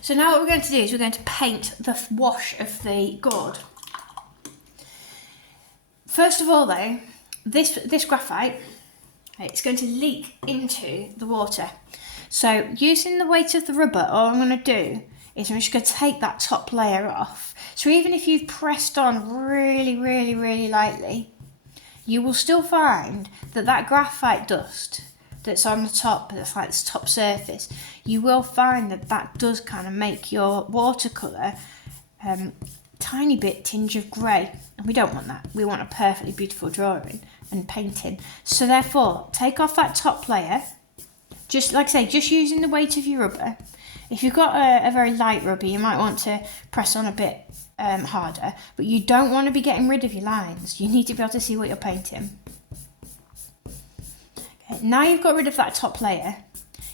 So now what we're going to do is we're going to paint the wash of the gourd. First of all though, this graphite, it's going to leak into the water. So using the weight of the rubber, all I'm going to do is I'm just going to take that top layer off. So even if you've pressed on really, really, really lightly, you will still find that that graphite dust that's on the top, that's like this top surface, you will find that that does kind of make your watercolour tiny bit tinge of grey, and we don't want that. We want a perfectly beautiful drawing and painting. So therefore, take off that top layer, just like I say, just using the weight of your rubber. If you've got a very light rubber, you might want to press on a bit harder, but you don't want to be getting rid of your lines. You need to be able to see what you're painting. Okay, now you've got rid of that top layer,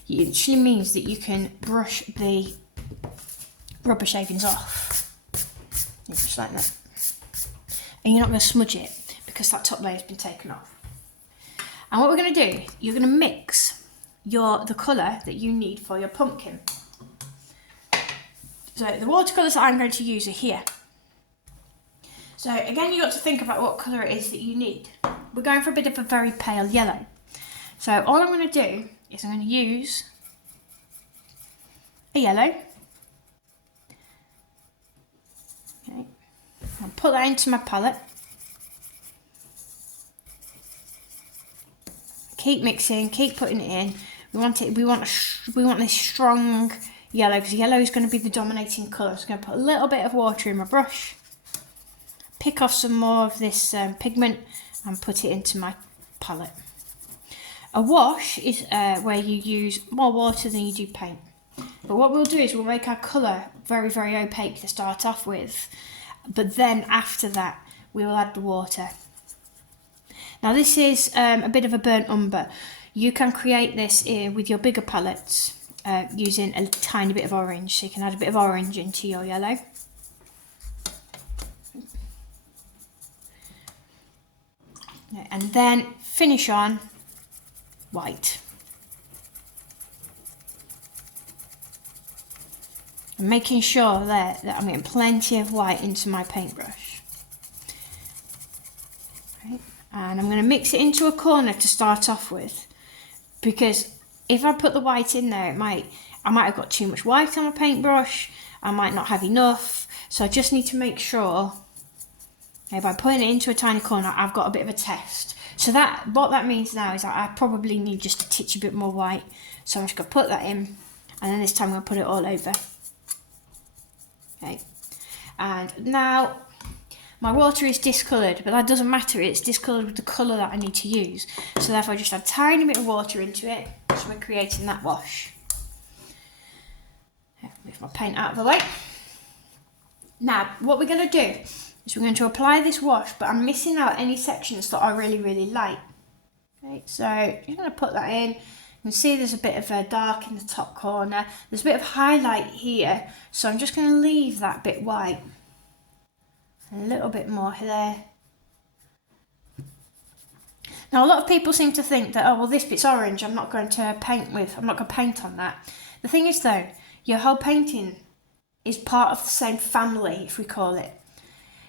it actually means that you can brush the rubber shavings off. Just like that. And you're not going to smudge it because that top layer has been taken off. And what we're going to do, you're going to mix the colour that you need for your pumpkin. So the watercolours that I'm going to use are here. So again, you've got to think about what colour it is that you need. We're going for a bit of a very pale yellow. So all I'm going to do is I'm going to use a yellow. Okay. I'll put that into my palette. Keep mixing, keep putting it in. We want this strong yellow, because yellow is going to be the dominating colour. So I'm going to put a little bit of water in my brush, pick off some more of this pigment and put it into my palette. A wash is where you use more water than you do paint. But what we'll do is we'll make our colour very, very opaque to start off with. But then after that, we will add the water. Now this is a bit of a burnt umber. You can create this with your bigger palettes using a tiny bit of orange. So you can add a bit of orange into your yellow. And then finish on white. And making sure that I'm getting plenty of white into my paintbrush. Right. And I'm going to mix it into a corner to start off with, because if I put the white in there, I might have got too much white on my paintbrush, I might not have enough, so I just need to make sure, okay, by putting it into a tiny corner, I've got a bit of a test. So what that means now is that I probably need just a titchy bit more white, so I'm just going to put that in, and then this time I'm going to put it all over. Okay, and now my water is discoloured, but that doesn't matter, it's discoloured with the colour that I need to use. So therefore I just add a tiny bit of water into it, so we're creating that wash. Move my paint out of the way. Now what we're going to do is we're going to apply this wash, but I'm missing out any sections that are really, really light. Okay, so you're going to put that in. You can see there's a bit of a dark in the top corner. There's a bit of highlight here, so I'm just going to leave that bit white. A little bit more there. Now a lot of people seem to think that, oh well, this bit's orange, I'm not going to paint on that. The thing is though, your whole painting is part of the same family, if we call it.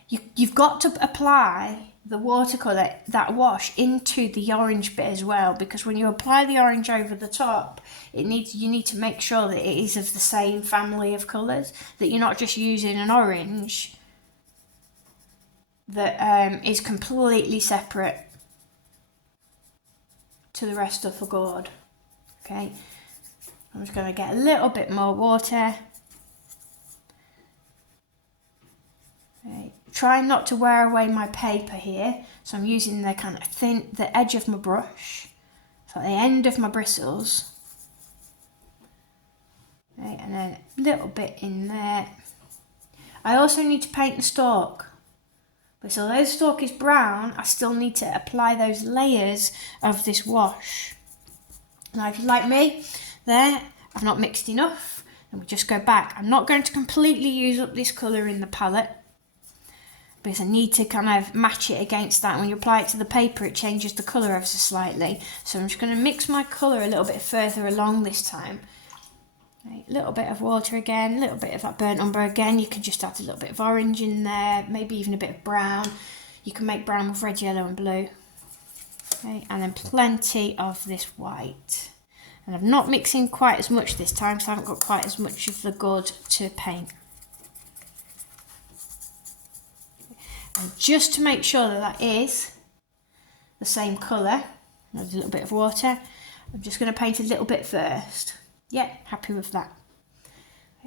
You've got to apply the watercolour, that wash, into the orange bit as well, because when you apply the orange over the top, you need to make sure that it is of the same family of colours, that you're not just using an orange that is completely separate to the rest of the gourd. Okay, I'm just going to get a little bit more water. Okay. Try not to wear away my paper here, so I'm using the kind of the edge of my brush, so at the end of my bristles. Okay, and then a little bit in there. I also need to paint the stalk. But although the stalk is brown, I still need to apply those layers of this wash. Now if you're like me, there, I've not mixed enough, then we just go back. I'm not going to completely use up this colour in the palette, because I need to kind of match it against that. When you apply it to the paper, it changes the colour ever so slightly. So I'm just going to mix my colour a little bit further along this time. Okay, little bit of water again, a little bit of that burnt umber again. You can just add a little bit of orange in there, maybe even a bit of brown. You can make brown with red, yellow and blue. Okay, and then plenty of this white. And I'm not mixing quite as much this time because I haven't got quite as much of the gourd to paint. And just to make sure that that is the same colour, there's a little bit of water. I'm just going to paint a little bit first. Yeah, happy with that.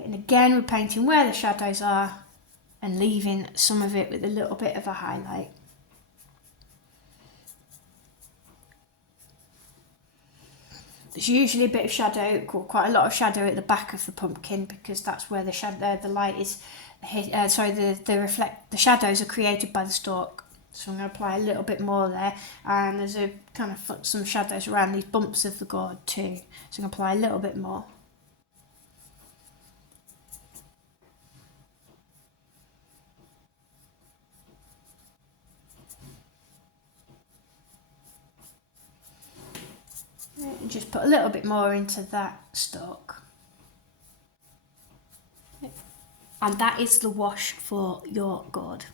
And again, we're painting where the shadows are and leaving some of it with a little bit of a highlight. There's usually a bit of shadow, quite a lot of shadow at the back of the pumpkin because that's where the light is. The shadows are created by the stalk. So I'm going to apply a little bit more there, and there's a kind of some shadows around these bumps of the gourd too. So I'm going to apply a little bit more. And just put a little bit more into that stalk. And that is the wash for your gourd.